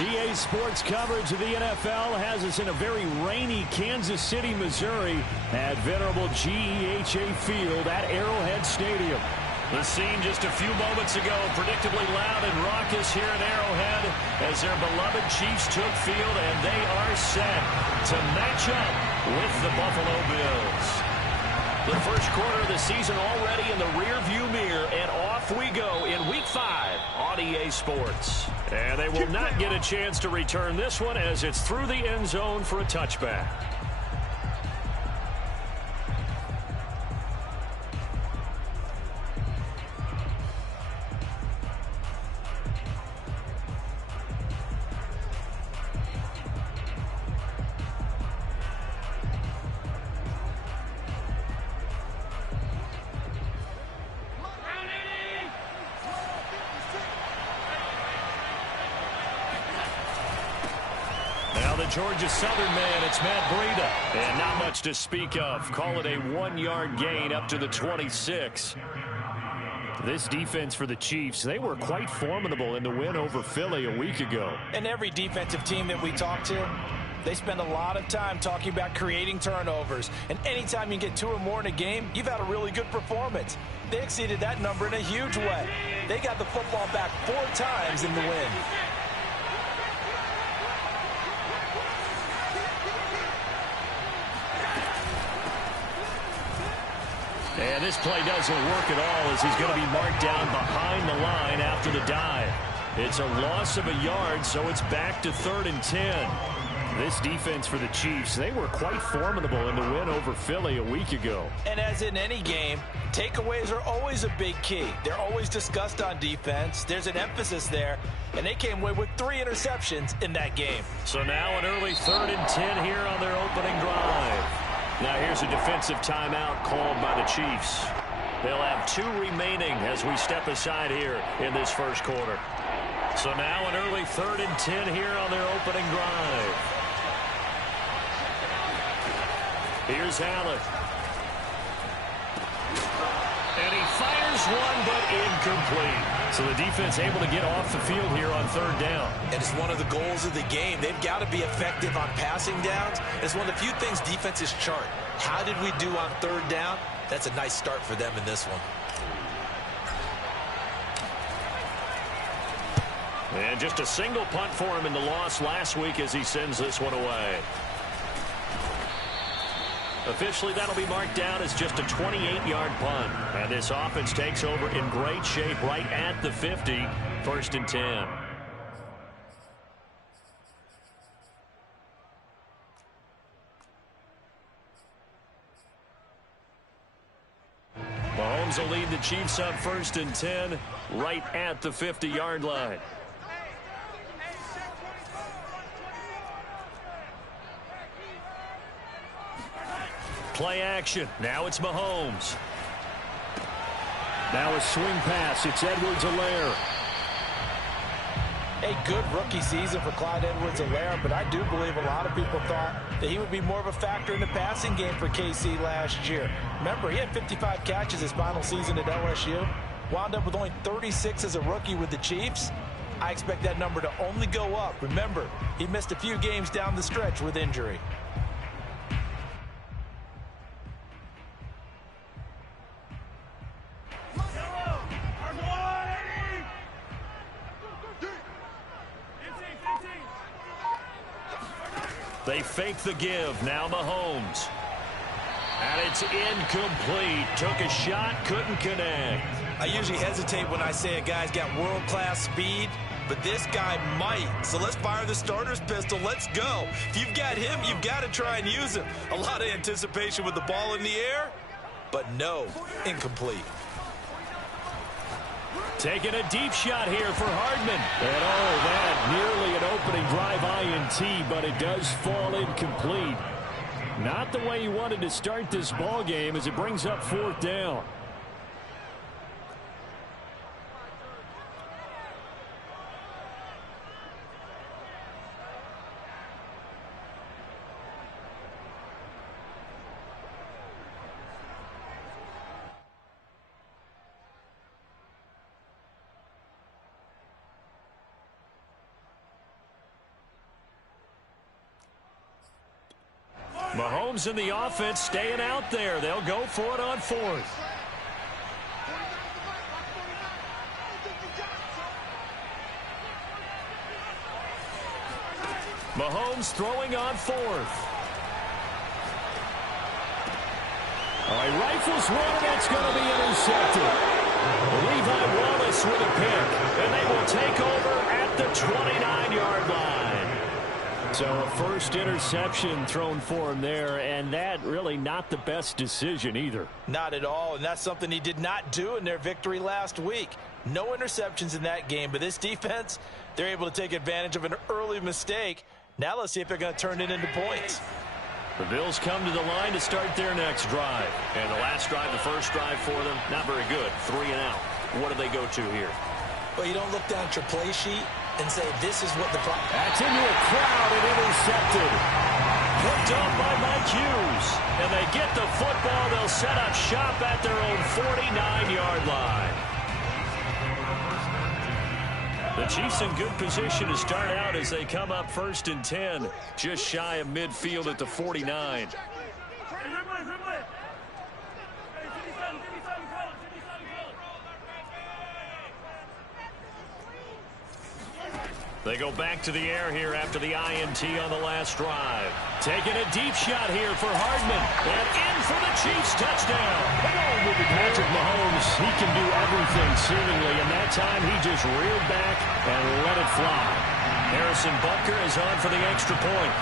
EA Sports coverage of the NFL has us in a very rainy Kansas City, Missouri at venerable GEHA Field at Arrowhead Stadium. The scene just a few moments ago, predictably loud and raucous here at Arrowhead as their beloved Chiefs took field, and they are set to match up with the Buffalo Bills. The first quarter of the season already in the rearview mirror, and off we go in Week 5 on EA Sports. And they will not get a chance to return this one as it's through the end zone for a touchback. Georgia Southern man, it's Matt Breida. And not much to speak of. Call it a 1-yard gain up to the 26. This defense for the Chiefs, they were quite formidable in the win over Philly a week ago. And every defensive team that we talk to, they spend a lot of time talking about creating turnovers. And anytime you get 2 or more in a game, you've had a really good performance. They exceeded that number in a huge way. They got the football back 4 times in the win. And this play doesn't work at all as he's going to be marked down behind the line after the dive. It's a loss of a yard, so it's back to 3rd and 10. This defense for the Chiefs, they were quite formidable in the win over Philly a week ago. And as in any game, takeaways are always a big key. They're always discussed on defense. There's an emphasis there, and they came away with 3 interceptions in that game. So now an early 3rd and 10 here on their opening drive. Now here's a defensive timeout called by the Chiefs. They'll have 2 remaining as we step aside here in this first quarter. So now an early 3rd and 10 here on their opening drive. Here's Allen. And he fires one, but incomplete. So the defense able to get off the field here on 3rd down. And it's one of the goals of the game. They've got to be effective on passing downs. It's one of the few things defenses chart. How did we do on 3rd down? That's a nice start for them in this one. And just a single punt for him in the loss last week as he sends this one away. Officially, that'll be marked down as just a 28-yard punt. And this offense takes over in great shape right at the 50, 1st and 10. Mahomes will lead the Chiefs up 1st and 10 right at the 50-yard line. Play action. Now it's Mahomes. Now a swing pass. It's Edwards-Helaire. A good rookie season for Clyde Edwards-Helaire, but I do believe a lot of people thought that he would be more of a factor in the passing game for KC last year. Remember, he had 55 catches his final season at LSU. Wound up with only 36 as a rookie with the Chiefs. I expect that number to only go up. Remember, he missed a few games down the stretch with injury. They fake the give. Now Mahomes. And it's incomplete. Took a shot, couldn't connect. I usually hesitate when I say a guy's got world-class speed, but this guy might. So let's fire the starter's pistol. Let's go. If you've got him, you've got to try and use him. A lot of anticipation with the ball in the air, but no, incomplete. Taking a deep shot here for Hardman. And oh, that nearly an opening drive INT, but it does fall incomplete. Not the way he wanted to start this ball game as it brings up 4th down. Mahomes and the offense staying out there. They'll go for it on 4th. Mahomes throwing on 4th. All right, rifles one, and it's going to be intercepted. Levi Wallace with a pick, and they will take over at the 29-yard line. So a first interception thrown for him there, and that really not the best decision either. Not at all, and that's something he did not do in their victory last week. No interceptions in that game, but this defense, they're able to take advantage of an early mistake. Now let's see if they're going to turn it into points. The Bills come to the line to start their next drive. And the last drive, the first drive for them, not very good. 3 and out. What do they go to here? Well, you don't look down at your play sheet and say, this is what the problem. That's into a crowd and intercepted. Picked up by Mike Hughes. And they get the football. They'll set up shop at their own 49-yard line. The Chiefs in good position to start out as they come up 1st and 10, just shy of midfield at the 49. They go back to the air here after the INT on the last drive. Taking a deep shot here for Hardman. And in for the Chiefs touchdown. Patrick Mahomes, he can do everything seemingly. And that time he just reared back and let it fly. Harrison Butker is on for the extra point.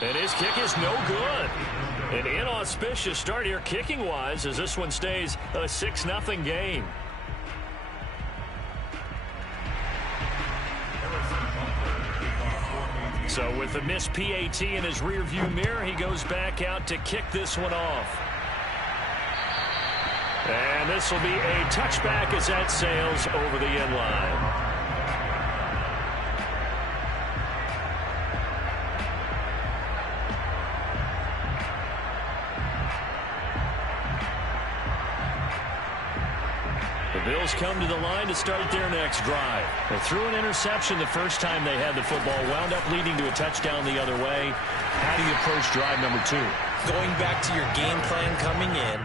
And his kick is no good. An inauspicious start here kicking-wise as this one stays a 6-0 game. So with the missed PAT in his rearview mirror, he goes back out to kick this one off. And this will be a touchback as that sails over the end line. The Bills come to the line to start their next drive. They threw an interception the first time they had the football, wound up leading to a touchdown the other way. How do you approach drive number 2? Going back to your game plan coming in,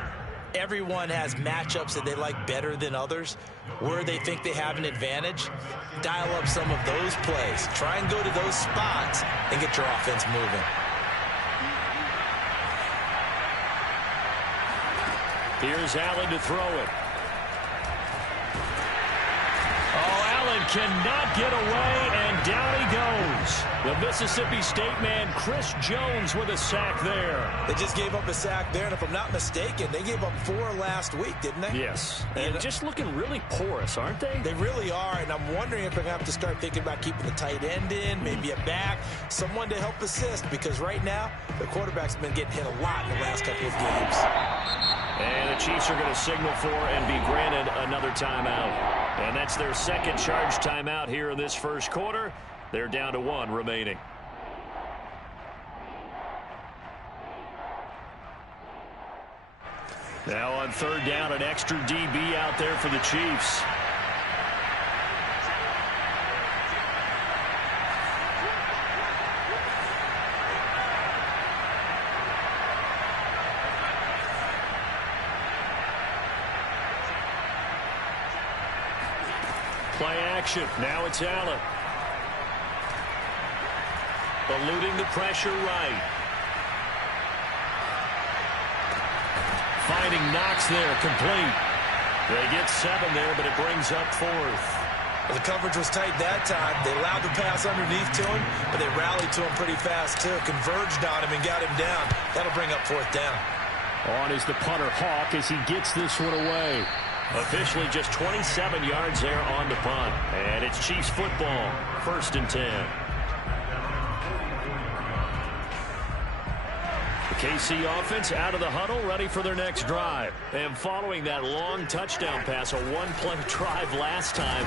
everyone has matchups that they like better than others. Where they think they have an advantage, dial up some of those plays. Try and go to those spots and get your offense moving. Here's Allen to throw it. Cannot get away, and down he goes. The Mississippi State man, Chris Jones, with a sack there. They just gave up a sack there, and if I'm not mistaken, they gave up 4 last week, didn't they? Yes, and just looking really porous, aren't they? They really are, and I'm wondering if they're going to have to start thinking about keeping the tight end in, maybe a back, someone to help assist, because right now, the quarterback's been getting hit a lot in the last couple of games. And the Chiefs are going to signal for and be granted another timeout. And that's their second charge timeout here in this first quarter. They're down to 1 remaining. Now on 3rd down, an extra DB out there for the Chiefs. Play action. Now it's Allen. Eluding the pressure right. Finding Knox there, complete. They get 7 there, but it brings up 4th. Well, the coverage was tight that time. They allowed the pass underneath to him, but they rallied to him pretty fast, too. Converged on him and got him down. That'll bring up 4th down. On is the punter, Hawk, as he gets this one away. Officially just 27 yards there on the punt. And it's Chiefs football, 1st and 10. The KC offense out of the huddle, ready for their next drive. And following that long touchdown pass, a 1-play drive last time,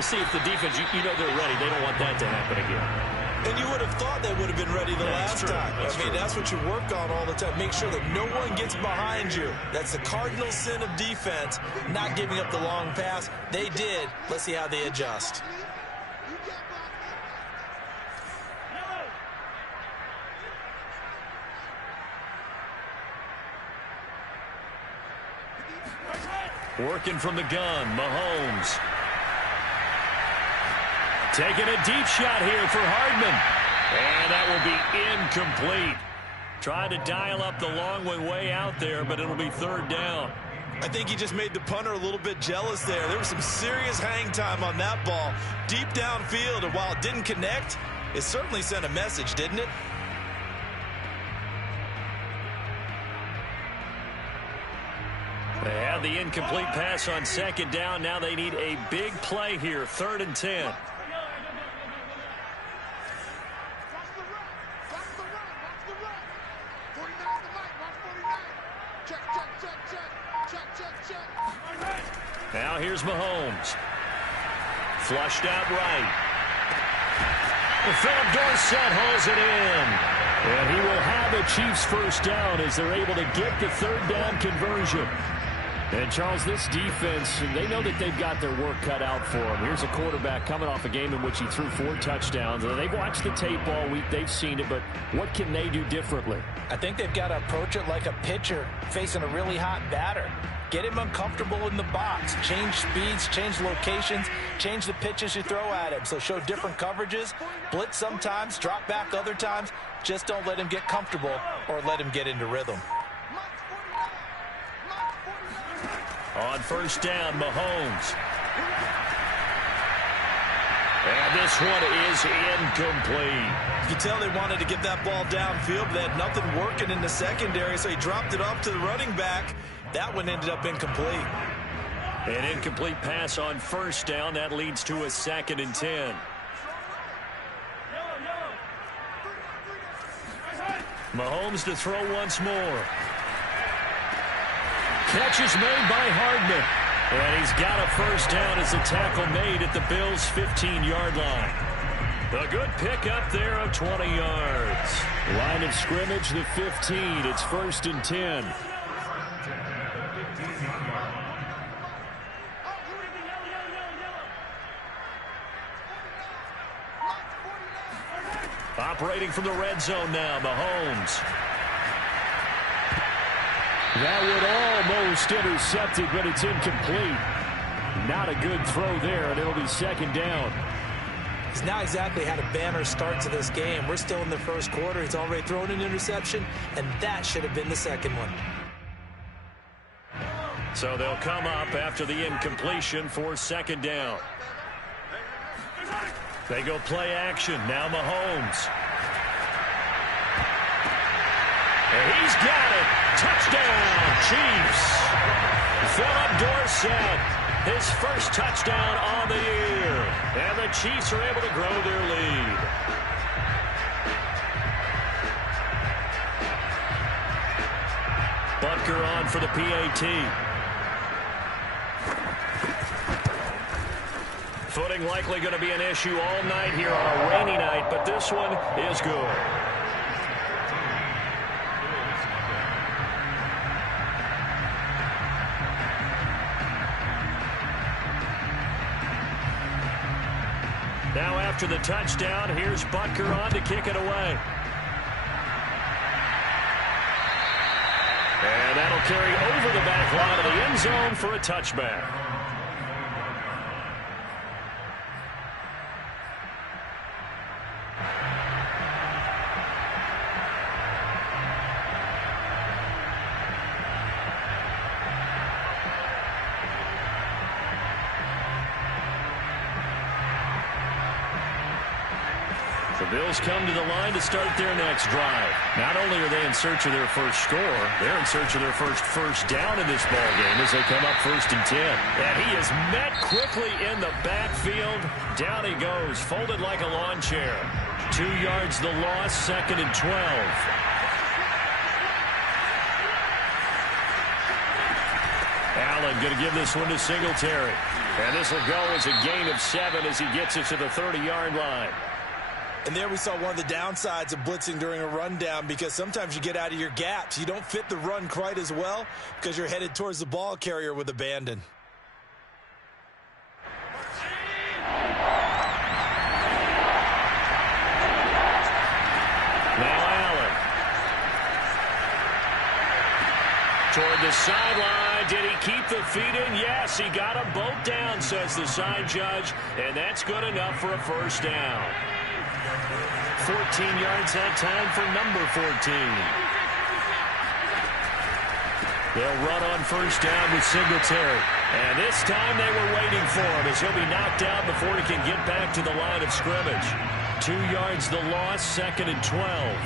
see if the defense, you know they're ready. They don't want that to happen again. And you would have thought they would have been ready the last time. I mean, that's what you work on all the time. Make sure that no one gets behind you. That's the cardinal sin of defense, not giving up the long pass. They did. Let's see how they adjust. Working from the gun, Mahomes. Taking a deep shot here for Hardman. And that will be incomplete. Trying to dial up the long way out there, but it'll be third down. I think he just made the punter a little bit jealous there. There was some serious hang time on that ball. Deep downfield, and while it didn't connect, it certainly sent a message, didn't it? They had the incomplete pass on second down. Now they need a big play here, 3rd and 10. Now here's Mahomes. Flushed out right. Philip Dorsett hauls it in. And he will have a Chiefs first down as they're able to get the third down conversion. And, Charles, this defense, they know that they've got their work cut out for them. Here's a quarterback coming off a game in which he threw 4 touchdowns. They've watched the tape all week. They've seen it, but what can they do differently? I think they've got to approach it like a pitcher facing a really hot batter. Get him uncomfortable in the box. Change speeds, change locations, change the pitches you throw at him. So show different coverages, blitz sometimes, drop back other times. Just don't let him get comfortable or let him get into rhythm. On first down, Mahomes. And this one is incomplete. You can tell they wanted to get that ball downfield, but they had nothing working in the secondary, so he dropped it off to the running back. That one ended up incomplete. An incomplete pass on first down. That leads to a 2nd and 10. Mahomes to throw once more. Catch is made by Hardman. And he's got a first down as a tackle made at the Bills' 15-yard line. A good pickup there of 20 yards. Line of scrimmage, the 15. It's 1st and 10. Operating from the red zone now, Mahomes. That would almost intercept it, but it's incomplete. Not a good throw there, and it'll be 2nd down. He's not exactly had a banner start to this game. We're still in the first quarter. He's already thrown an interception, and that should have been the second one. So they'll come up after the incompletion for 2nd down. They go play action. Now Mahomes. And he's got it. Touchdown, Chiefs. Philip Dorsett, his first touchdown on the year. And the Chiefs are able to grow their lead. Butker on for the PAT. Footing likely going to be an issue all night here on a rainy night, but this one is good. Now after the touchdown, here's Butker on to kick it away. And that'll carry over the back line of the end zone for a touchback. The Bills come to the line to start their next drive. Not only are they in search of their first score, they're in search of their first down in this ball game as they come up 1st and 10. And he is met quickly in the backfield. Down he goes, folded like a lawn chair. 2 yards the loss, 2nd and 12. Allen going to give this one to Singletary. And this will go as a gain of 7 as he gets it to the 30-yard line. And there we saw one of the downsides of blitzing during a rundown, because sometimes you get out of your gaps. You don't fit the run quite as well because you're headed towards the ball carrier with abandon. Now Allen. Toward the sideline. did he keep the feet in? Yes, he got them both down, says the side judge, and that's good enough for a first down. 14 yards that time for number 14. They'll run on first down with Singletary. And this time they were waiting for him as he'll be knocked out before he can get back to the line of scrimmage. 2 yards the loss, 2nd and 12.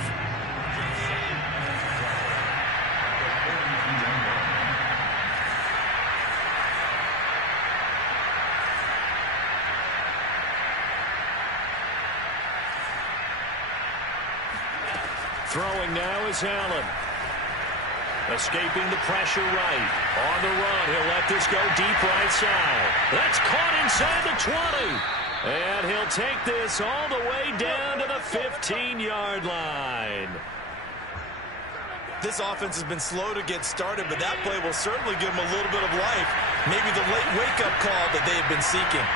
Throwing now is Allen. Escaping the pressure right. On the run, he'll let this go deep right side. That's caught inside the 20. And he'll take this all the way down to the 15-yard line. This offense has been slow to get started, but that play will certainly give them a little bit of life. Maybe the late wake-up call that they have been seeking.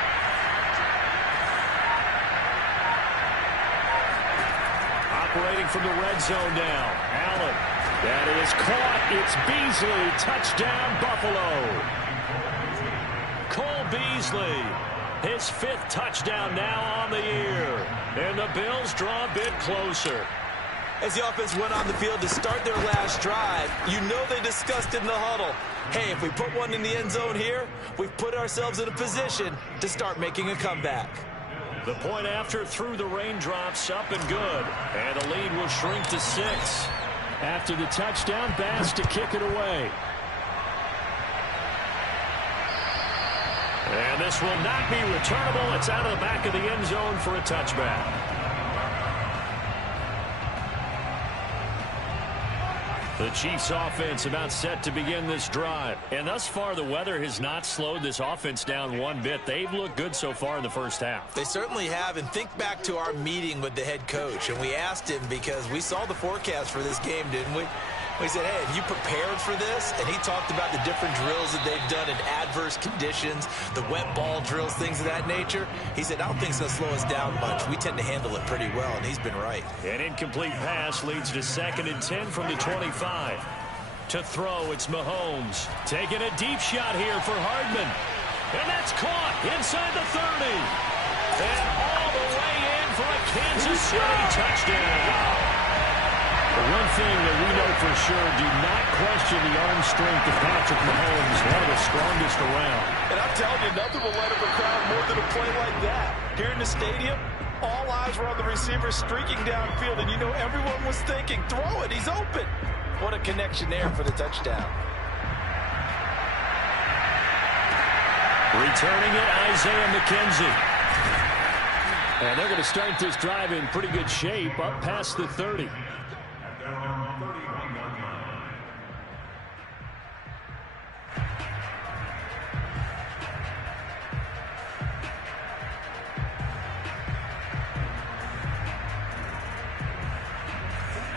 Operating from the red zone now. Allen. That is caught. It's Beasley. Touchdown, Buffalo. Cole Beasley. His 5th touchdown now on the year. And the Bills draw a bit closer. As the offense went on the field to start their last drive, you know they discussed in the huddle, hey, if we put one in the end zone here, we've put ourselves in a position to start making a comeback. The point after through the raindrops, up and good. And the lead will shrink to 6. After the touchdown, Bass to kick it away. And this will not be returnable. It's out of the back of the end zone for a touchback. The Chiefs offense about set to begin this drive. And thus far, the weather has not slowed this offense down one bit. They've looked good so far in the first half. They certainly have. And think back to our meeting with the head coach. And we asked him because we saw the forecast for this game, didn't we? We said, hey, have you prepared for this? And he talked about the different drills that they've done in adverse conditions, the wet ball drills, things of that nature. He said, I don't think it's going to slow us down much. We tend to handle it pretty well, and he's been right. An incomplete pass leads to 2nd and 10 from the 25. To throw, it's Mahomes. Taking a deep shot here for Hardman. And that's caught inside the 30. And all the way in for a Kansas City touchdown. One thing that we know for sure, do not question the arm strength of Patrick Mahomes, one of the strongest around. And I'm telling you, nothing will light up a crowd more than a play like that. Here in the stadium, all eyes were on the receiver streaking downfield, and you know everyone was thinking, throw it, he's open. What a connection there for the touchdown. Returning it, Isaiah McKenzie. And they're going to start this drive in pretty good shape, up past the 30.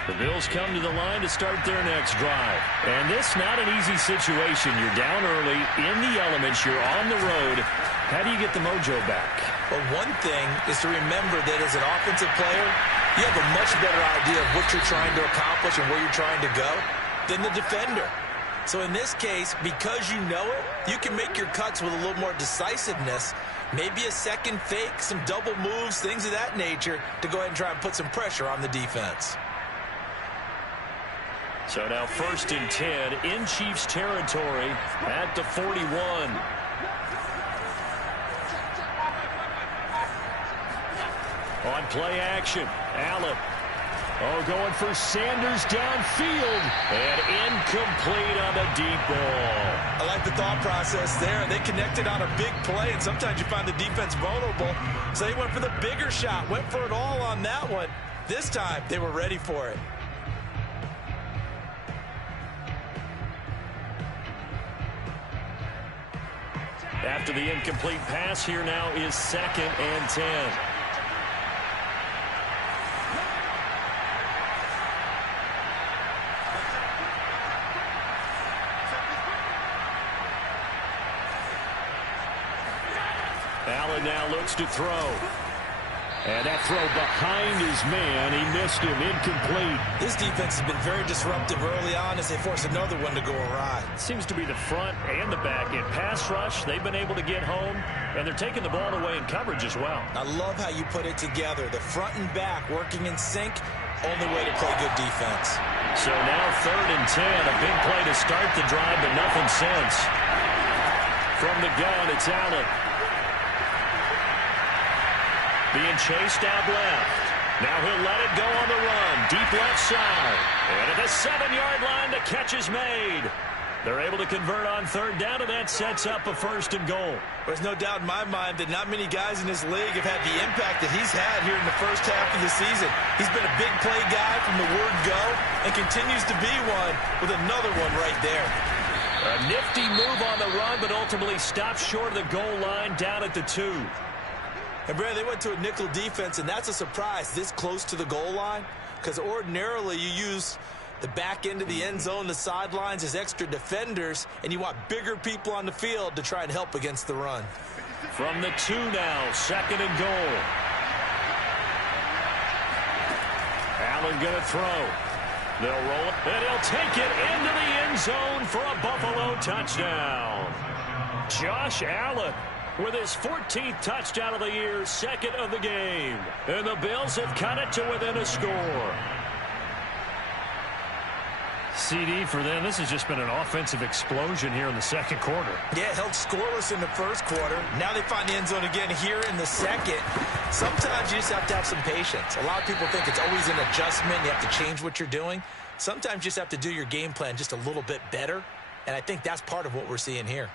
The Bills come to the line to start their next drive. And this not an easy situation. You're down early, in the elements, you're on the road. How do you get the mojo back? Well, one thing is to remember that as an offensive player, you have a much better idea of what you're trying to accomplish and where you're trying to go than the defender. So in this case, because you know it, you can make your cuts with a little more decisiveness, maybe a second fake, some double moves, things of that nature, to go ahead and try and put some pressure on the defense. So now 1st and 10 in Chiefs territory at the 41. On play action, Allen. Oh, going for Sanders downfield. And incomplete on the deep ball. I like the thought process there. They connected on a big play, and sometimes you find the defense vulnerable. So they went for the bigger shot, went for it all on that one. This time, they were ready for it. After the incomplete pass, here now is 2nd and 10. Allen now looks to throw. And that throw behind his man, he missed him, incomplete. This defense has been very disruptive early on as they force another one to go awry. Seems to be the front and the back end. Pass rush, they've been able to get home, and they're taking the ball away in coverage as well. I love how you put it together. The front and back working in sync, only way to play good defense. So now 3rd and 10, a big play to start the drive, but nothing since. From the gun, it's Allen. Being chased out left. Now he'll let it go on the run. Deep left side. And at the 7-yard line, the catch is made. They're able to convert on 3rd down, and that sets up a 1st and goal. There's no doubt in my mind that not many guys in this league have had the impact that he's had here in the first half of the season. He's been a big play guy from the word go and continues to be one with another one right there. A nifty move on the run, but ultimately stops short of the goal line down at the 2. And, Brad, they went to a nickel defense, and that's a surprise this close to the goal line because ordinarily you use the back end of the end zone, the sidelines as extra defenders, and you want bigger people on the field to try and help against the run. From the 2 now, 2nd and goal. Allen going to throw. They'll roll it, and he'll take it into the end zone for a Buffalo touchdown. Josh Allen with his 14th touchdown of the year, 2nd of the game. And the Bills have cut it to within a score. CD for them, this has just been an offensive explosion here in the 2nd quarter. Yeah, held scoreless in the 1st quarter. Now they find the end zone again here in the 2nd. Sometimes you just have to have some patience. A lot of people think it's always an adjustment. You have to change what you're doing. Sometimes you just have to do your game plan just a little bit better. And I think that's part of what we're seeing here.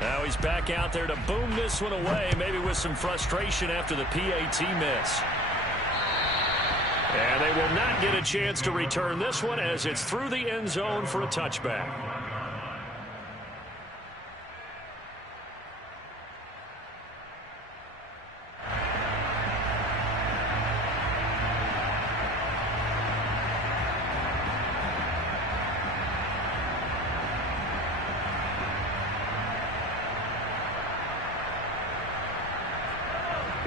Now he's back out there to boom this one away, maybe with some frustration after the PAT miss. And they will not get a chance to return this one as it's through the end zone for a touchback.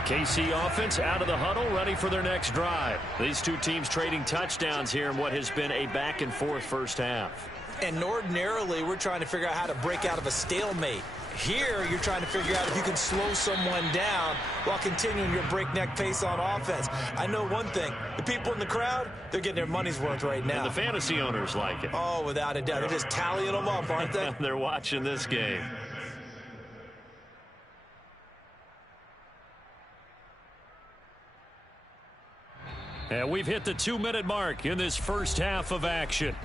KC offense out of the huddle, ready for their next drive. These two teams trading touchdowns here in what has been a back-and-forth first half. And ordinarily, we're trying to figure out how to break out of a stalemate. Here, you're trying to figure out if you can slow someone down while continuing your breakneck pace on offense. I know one thing. The people in the crowd, they're getting their money's worth right now. And the fantasy owners like it. Oh, without a doubt. They're just tallying them up, aren't they? They're watching this game. And we've hit the 2-minute mark in this first half of action.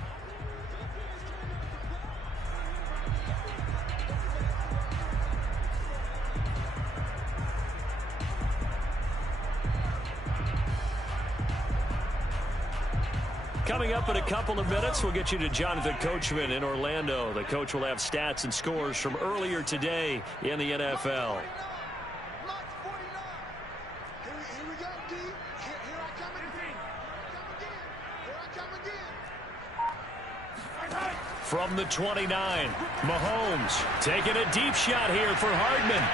Coming up in a couple of minutes, we'll get you to Jonathan Coachman in Orlando. The coach will have stats and scores from earlier today in the NFL. From the 29, Mahomes taking a deep shot here for Hardman.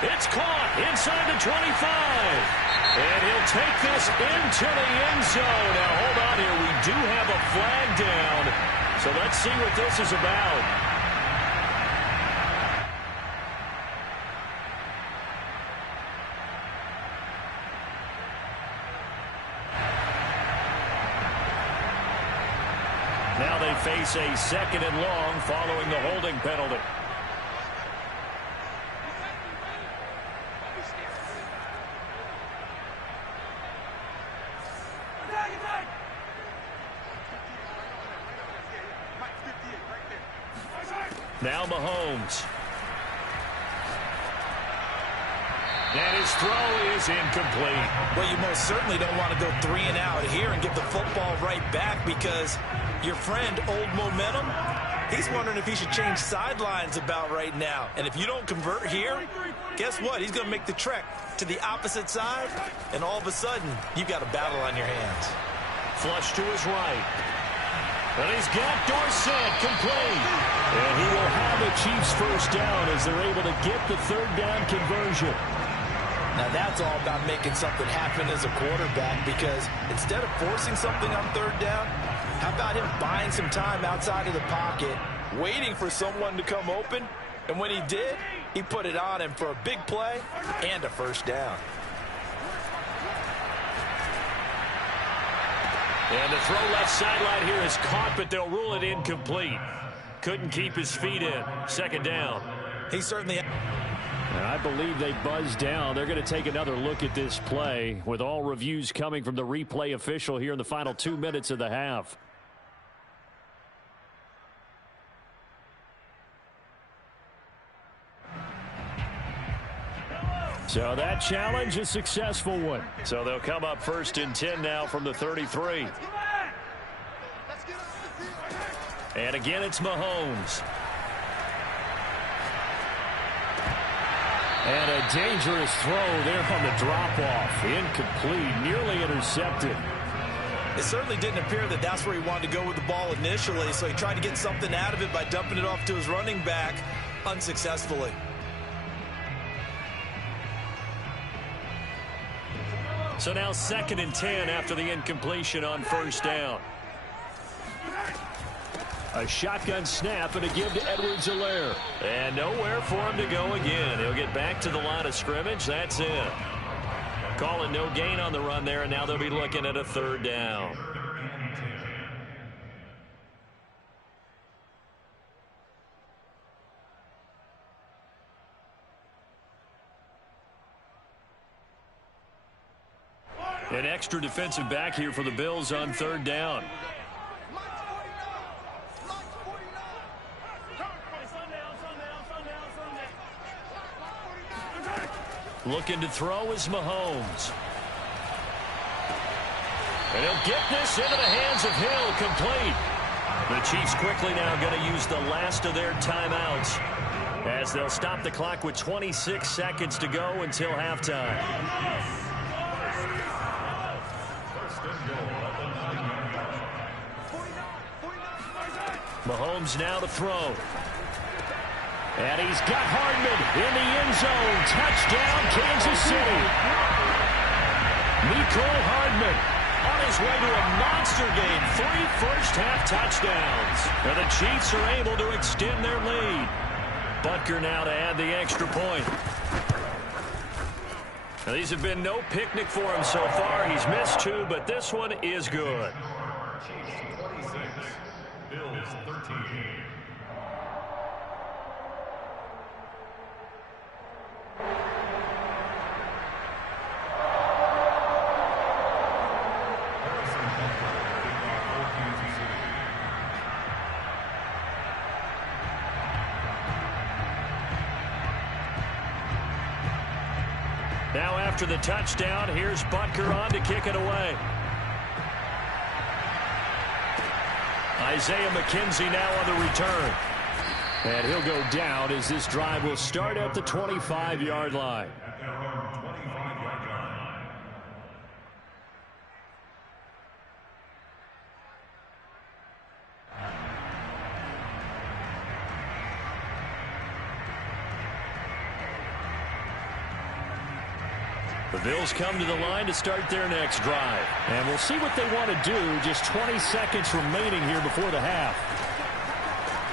It's caught inside the 25. And he'll take this into the end zone. Now, hold on here. We do have a flag down. So let's see what this is about. Now they face a 2nd and long following the holding penalty. Now Mahomes. And his throw is incomplete. Well, you most certainly don't want to go 3 and out here and give the football right back, because your friend, Old Momentum, he's wondering if he should change sidelines about right now. And if you don't convert here, guess what? He's going to make the trek to the opposite side, and all of a sudden, you've got a battle on your hands. Flush to his right. And he's got Dorsett complete. And he will have the Chiefs first down as they're able to get the third down conversion. Now, that's all about making something happen as a quarterback, because instead of forcing something on third down, how about him buying some time outside of the pocket, waiting for someone to come open, and when he did, he put it on him for a big play and a first down. And the throw left sideline here is caught, but they'll rule it incomplete. Couldn't keep his feet in. Second down. He certainly... And I believe they buzzed down. They're going to take another look at this play, with all reviews coming from the replay official here in the final 2 minutes of the half. So that challenge, a successful one. So they'll come up first and 10 now from the 33. And again, it's Mahomes. And a dangerous throw there on the drop-off. Incomplete, nearly intercepted. It certainly didn't appear that that's where he wanted to go with the ball initially, so he tried to get something out of it by dumping it off to his running back unsuccessfully. So now 2nd and 10 after the incompletion on first down. A shotgun snap and a give to Edwards-Helaire. And nowhere for him to go again. He'll get back to the line of scrimmage. That's it. Calling no gain on the run there, and now they'll be looking at a third down. An extra defensive back here for the Bills on third down. Looking to throw is Mahomes. And he'll get this into the hands of Hill, complete. The Chiefs quickly now going to use the last of their timeouts, as they'll stop the clock with 26 seconds to go until halftime. Mahomes now to throw. And he's got Hardman in the end zone. Touchdown, Kansas City. Mecole Hardman on his way to a monster game. 3 first-half touchdowns. And the Chiefs are able to extend their lead. Butker now to add the extra point. Now, these have been no picnic for him so far. He's missed 2, but this one is good. Chiefs 26, Bills 13. Now after the touchdown, here's Butker on to kick it away. Isaiah McKenzie now on the return. And he'll go down as this drive will start at the 25-yard line. The Bills come to the line to start their next drive. And we'll see what they want to do. Just 20 seconds remaining here before the half.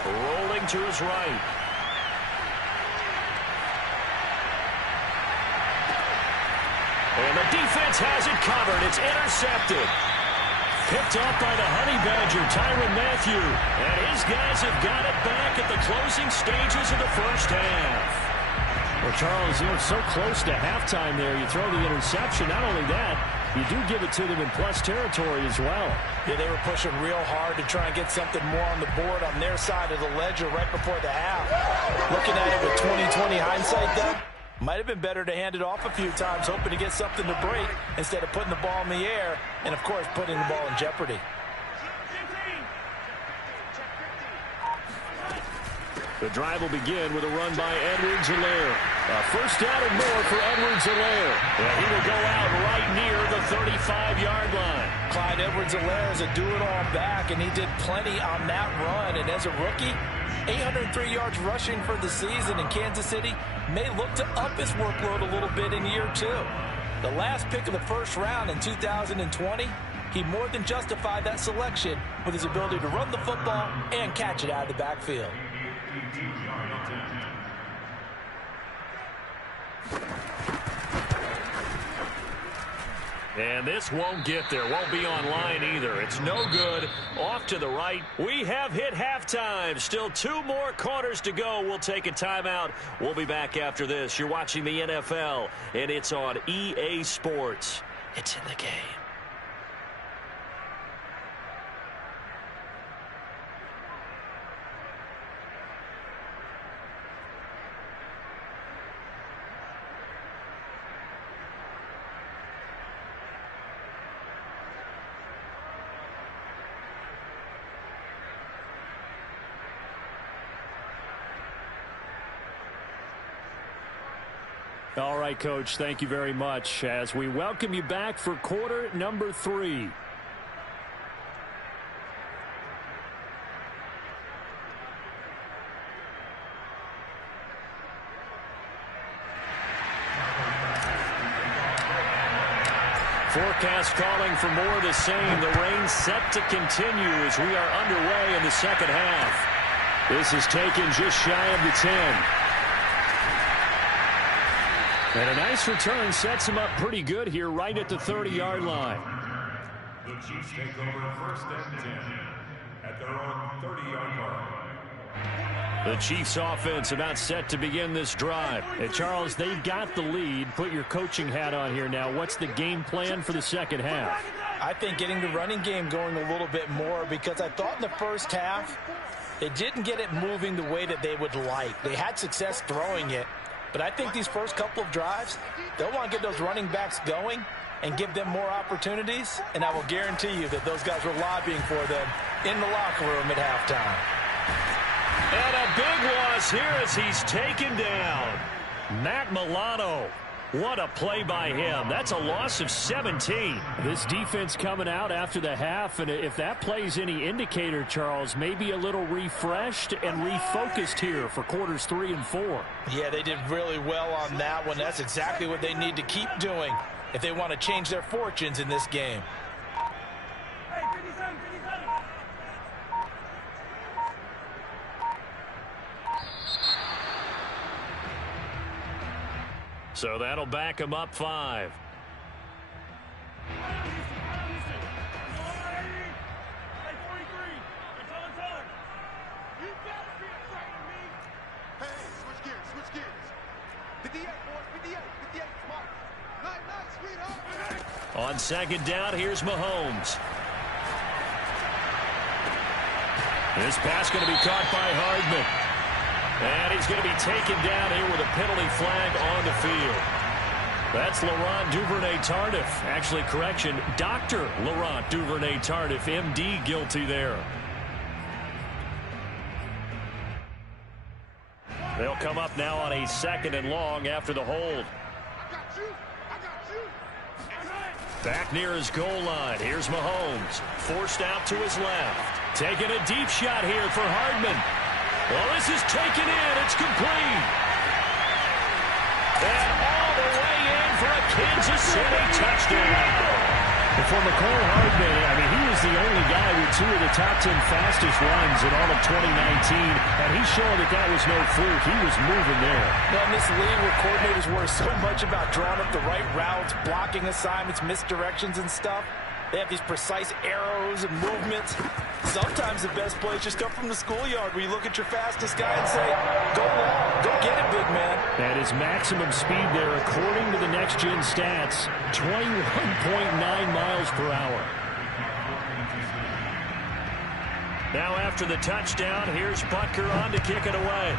Rolling to his right. And the defense has it covered. It's intercepted. Picked up by the Honey Badger, Tyrann Mathieu. And his guys have got it back at the closing stages of the first half. Well, Charles, you were so close to halftime there. You throw the interception. Not only that, you do give it to them in plus territory as well. Yeah, they were pushing real hard to try and get something more on the board on their side of the ledger right before the half. Looking at it with 20/20 hindsight, though, Might have been better to hand it off a few times, hoping to get something to break instead of putting the ball in the air and, of course, putting the ball in jeopardy. The drive will begin with a run by Edwards-Helaire. First down and more for Edwards-Helaire. He will go out right near the 35-yard line. Clyde Edwards-Helaire is a do-it-all back, and he did plenty on that run. And as a rookie, 803 yards rushing for the season in Kansas City may look to up his workload a little bit in year 2. The last pick of the first round in 2020, he more than justified that selection with his ability to run the football and catch it out of the backfield. And this won't get there, won't be online either. It's no good. Off to the right. We have hit halftime. Still 2 more quarters to go. We'll take a timeout. We'll be back after this. You're watching the NFL, and it's on EA Sports. It's in the game. All right, Coach, thank you very much as we welcome you back for quarter number 3. Forecast calling for more of the same. The rain set to continue as we are underway in the second half. This is taken just shy of the 10. And a nice return sets him up pretty good here right at the 30-yard line. The Chiefs take over first and 10 at their own 30-yard line. The Chiefs offense about set to begin this drive. And Charles, they got the lead. Put your coaching hat on here now. What's the game plan for the second half? I think getting the running game going a little bit more, because I thought in the first half they didn't get it moving the way that they would like. They had success throwing it. But I think these first couple of drives, they'll want to get those running backs going and give them more opportunities. And I will guarantee you that those guys were lobbying for them in the locker room at halftime. And a big loss here as he's taken down. Matt Milano. What a play by him. That's a loss of 17. This defense coming out after the half, and if that plays any indicator, Charles, maybe a little refreshed and refocused here for quarters 3 and 4. Yeah, they did really well on that one. That's exactly what they need to keep doing if they want to change their fortunes in this game. So that'll back him up 5. On second down, here's Mahomes. This pass going to be caught by Hardman. And he's going to be taken down here with a penalty flag on the field. That's Laurent Duvernay-Tardif. Actually, correction, Dr. Laurent Duvernay-Tardif, MD, guilty there. They'll come up now on a 2nd and long after the hold. Back near his goal line. Here's Mahomes. Forced out to his left. Taking a deep shot here for Hardman. Well, this is taken in. It's complete. And all the way in for a Kansas City touchdown. And for McCole Hardman, I mean, he was the only guy with 2 of the top 10 fastest runs in all of 2019. And he's showing that that was no fluke. He was moving there. Now, in this league where coordinators worry so much about drawing up the right routes, blocking assignments, misdirections and stuff, they have these precise arrows and movements. Sometimes the best plays just come from the schoolyard where you look at your fastest guy and say, go long, go get it, big man. That is maximum speed there, according to the next-gen stats, 21.9 miles per hour. Now after the touchdown, here's Butker on to kick it away.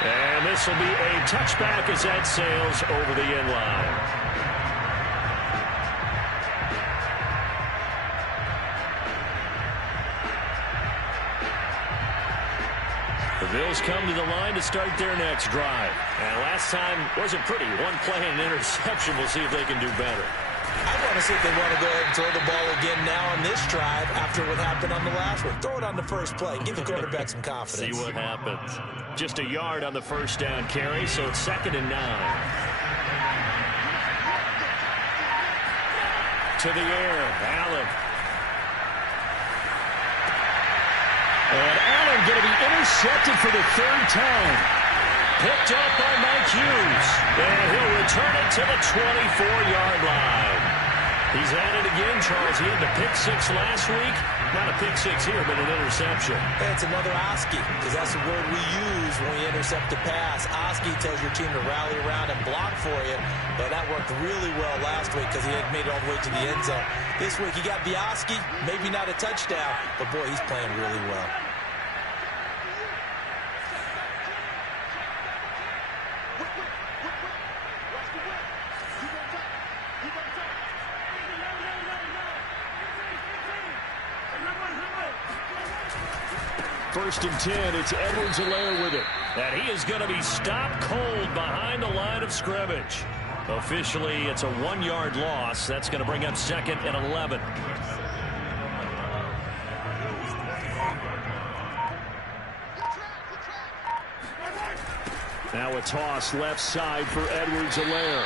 And this will be a touchback as that sails over the end line. The Bills come to the line to start their next drive. And last time wasn't pretty. One play and an interception. We'll see if they can do better. I want to see if they want to go ahead and throw the ball again now on this drive after what happened on the last one. Throw it on the first play. Give the quarterback some confidence. See what happens. Just a yard on the first down carry, so it's 2nd and 9. To the air, Allen. And Allen going to be intercepted for the 3rd time. Picked up by Mike Hughes. And he'll return it to the 24-yard line. He's at it again, Charles. He had the pick 6 last week. Not a pick 6 here, but an interception. And it's another Oski, because that's the word we use when we intercept a pass. Oski tells your team to rally around and block for you. But that worked really well last week because he had made it all the way to the end zone. This week he got the Oski, maybe not a touchdown, but boy, he's playing really well. First and 10, it's Edwards-Helaire with it. And he is going to be stopped cold behind the line of scrimmage. Officially, it's a 1-yard loss. That's going to bring up 2nd and 11. Now a toss left side for Edwards-Helaire.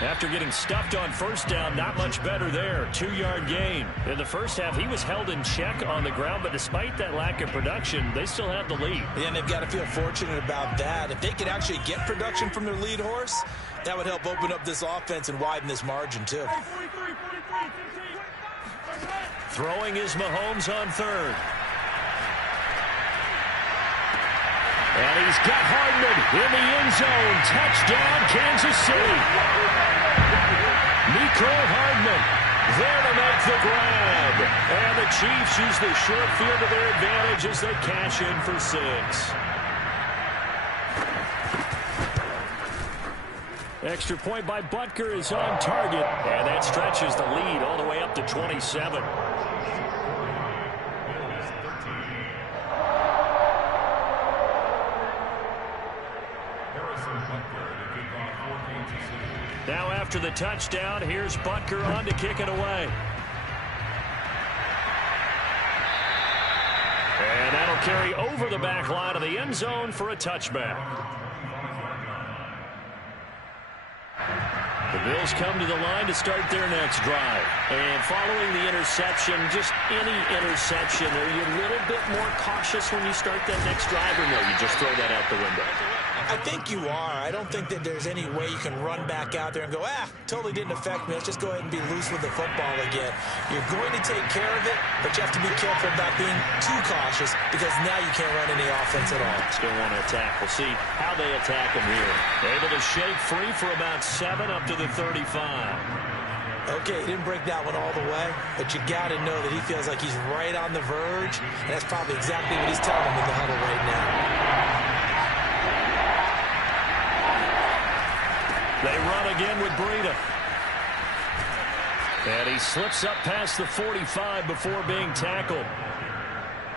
After getting stuffed on first down, not much better there. 2-yard gain. In the first half, he was held in check on the ground, but despite that lack of production, they still have the lead. Yeah, and they've got to feel fortunate about that. If they could actually get production from their lead horse, that would help open up this offense and widen this margin, too. Throwing is Mahomes on 3rd. And he's got Hardman in the end zone. Touchdown, Kansas City. Mecole Hardman there to make the grab. And the Chiefs use the short field to their advantage as they cash in for 6. Extra point by Butker is on target. And that stretches the lead all the way up to 27. Now after the touchdown, here's Butker on to kick it away. And that'll carry over the back line of the end zone for a touchback. The Bills come to the line to start their next drive. And following the interception, just any interception, are you a little bit more cautious when you start that next drive, or no, you just throw that out the window? I think you are. I don't think that there's any way you can run back out there and go, totally didn't affect me. Let's just go ahead and be loose with the football again. You're going to take care of it, but you have to be careful about being too cautious because now you can't run any offense at all. Still want to attack. We'll see how they attack him here. Able to shake free for about 7 up to the 35. Okay, he didn't break that one all the way, but you got to know that he feels like he's right on the verge, and that's probably exactly what he's telling him in the huddle right now. They run again with Breida. And he slips up past the 45 before being tackled.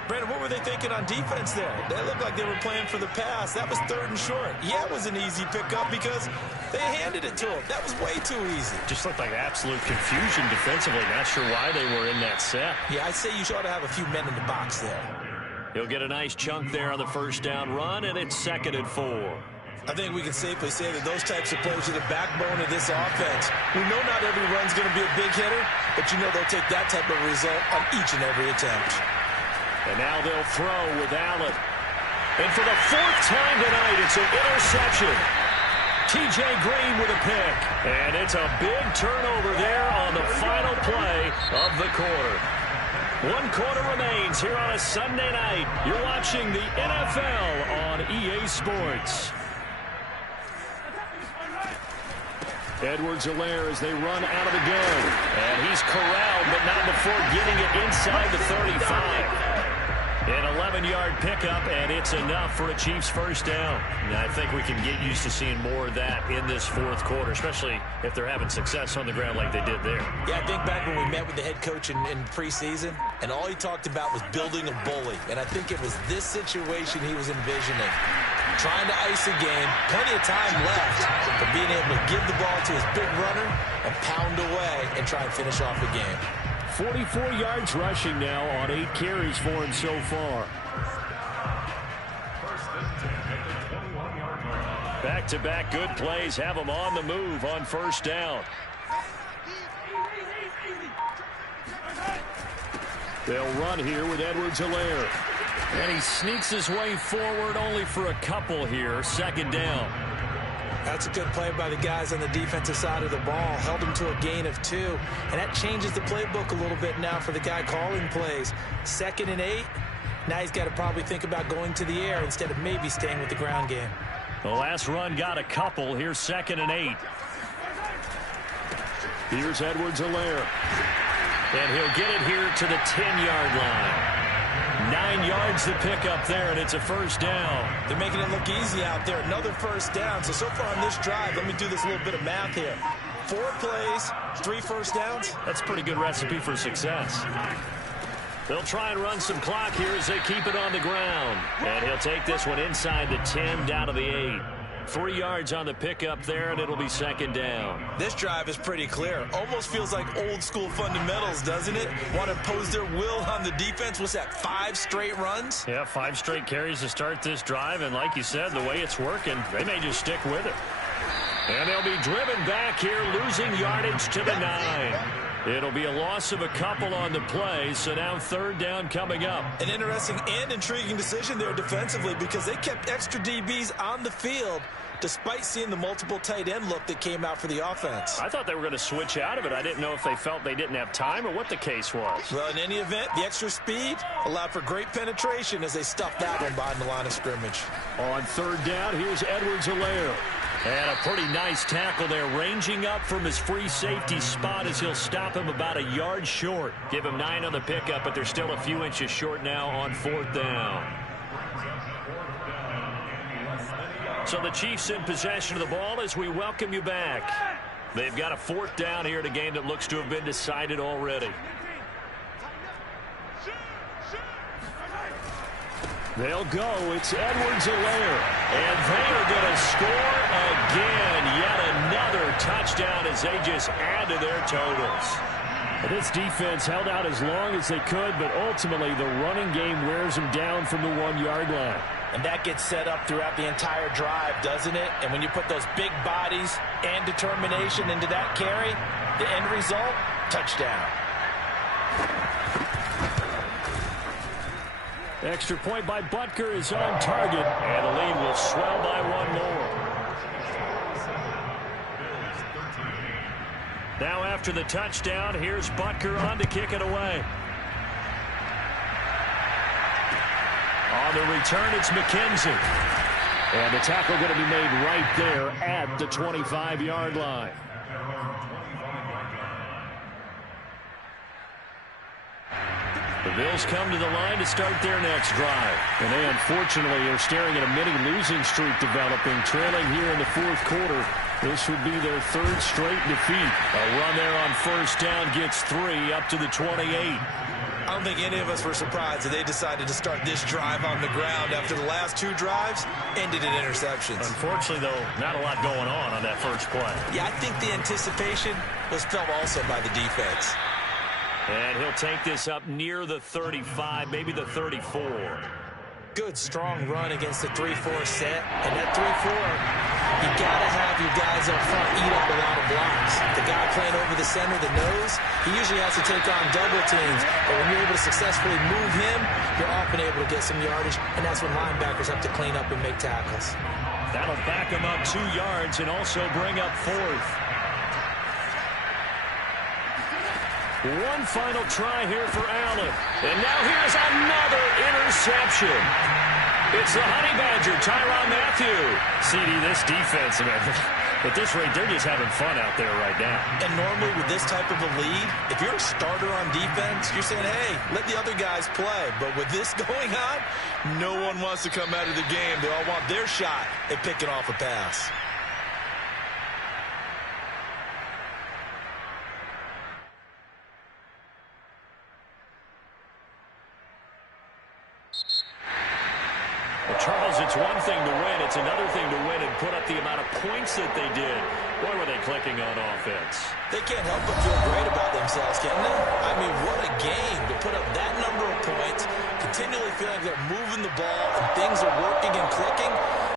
Brandon, what were they thinking on defense there? They looked like they were playing for the pass. That was 3rd and short. Yeah, it was an easy pickup because they handed it to him. That was way too easy. Just looked like absolute confusion defensively. Not sure why they were in that set. Yeah, I'd say you ought to have a few men in the box there. He'll get a nice chunk there on the first down run, and it's 2nd and 4. I think we can safely say that those types of plays are the backbone of this offense. We know not every run's going to be a big hitter, but you know they'll take that type of result on each and every attempt. And now they'll throw with Allen. And for the 4th time tonight, it's an interception. T.J. Green with a pick. And it's a big turnover there on the final play of the quarter. 1 quarter remains here on a Sunday night. You're watching the NFL on EA Sports. Edwards-Helaire as they run out of the gun. And he's corralled, but not before getting it inside the 35. An 11-yard pickup, and it's enough for a Chiefs first down. And I think we can get used to seeing more of that in this fourth quarter, especially if they're having success on the ground like they did there. Yeah, I think back when we met with the head coach in preseason, and all he talked about was building a bully. And I think it was this situation he was envisioning. Trying to ice a game, plenty of time left, but being able to give the ball to his big runner and pound away and try and finish off the game. 44 yards rushing now on 8 carries for him so far. Back-to-back good plays have him on the move on first down. They'll run here with Edwards-Helaire. And he sneaks his way forward only for a couple here. Second down. That's a good play by the guys on the defensive side of the ball. Held him to a gain of 2. And that changes the playbook a little bit now for the guy calling plays. 2nd and 8. Now he's got to probably think about going to the air instead of maybe staying with the ground game. The last run got a couple. Here's 2nd and 8. Here's Edwards-Helaire. And he'll get it here to the 10-yard line. 9 yards to pick up there, and it's a first down. They're making it look easy out there. Another first down. So far on this drive, let me do this little bit of math here. 4 plays, 3 first downs. That's a pretty good recipe for success. They'll try and run some clock here as they keep it on the ground. And he'll take this one inside the 10, down to the 8. 3 yards on the pickup there, and it'll be second down. This drive is pretty clear. Almost feels like old school fundamentals, doesn't it? Want to impose their will on the defense. What's that, 5 straight runs? Yeah, 5 straight carries to start this drive, and like you said, the way it's working, they may just stick with it. And they'll be driven back here, losing yardage to the 9. It'll be a loss of a couple on the play, so now third down coming up. An interesting and intriguing decision there defensively because they kept extra DBs on the field despite seeing the multiple tight end look that came out for the offense. I thought they were going to switch out of it. I didn't know if they felt they didn't have time or what the case was. Well, in any event, the extra speed allowed for great penetration as they stuffed that one behind the line of scrimmage. On third down, here's Edwards-Helaire. And a pretty nice tackle there, ranging up from his free safety spot as he'll stop him about a yard short. Give him 9 on the pickup, but they're still a few inches short now on fourth down. So the Chiefs in possession of the ball as we welcome you back. They've got a fourth down here in a game that looks to have been decided already. They'll go. It's Edwards-Helaire. And they are going to score again. Yet another touchdown as they just add to their totals. This defense held out as long as they could, but ultimately the running game wears them down from the 1-yard line. And that gets set up throughout the entire drive, doesn't it? And when you put those big bodies and determination into that carry, the end result, touchdown. Extra point by Butker is on target. And the lead will swell by 1 more. Now after the touchdown, here's Butker on to kick it away. On the return, it's McKenzie. And the tackle going to be made right there at the 25-yard line. The Bills come to the line to start their next drive. And they unfortunately are staring at a mini-losing streak developing, trailing here in the fourth quarter. This would be their 3rd straight defeat. A run there on first down gets 3 up to the 28. I don't think any of us were surprised that they decided to start this drive on the ground after the last 2 drives ended in interceptions. Unfortunately, though, not a lot going on that first play. Yeah, I think the anticipation was felt also by the defense. And he'll take this up near the 35, maybe the 34. Good, strong run against the 3-4 set. And that 3-4, you got to have your guys up front eat up a lot of blocks. The guy playing over the center, the nose, he usually has to take on double teams. But when you're able to successfully move him, you're often able to get some yardage. And that's when linebackers have to clean up and make tackles. That'll back him up 2 yards and also bring up 4th. One final try here for Allen. And now here's another interception. It's the Honey Badger, Tyrann Mathieu. CD, this defense, man, At this rate, they're just having fun out there right now. And normally with this type of a lead, if you're a starter on defense, you're saying, hey, let the other guys play. But with this going on, no one wants to come out of the game. They all want their shot at picking off a pass. Well, Charles, it's one thing to win. It's another thing to win and put up the amount of points that they did. Boy, were they clicking on offense. They can't help but feel great about themselves, can they? I mean, what a game to put up that number of points, continually feeling like they're moving the ball and things are working and clicking.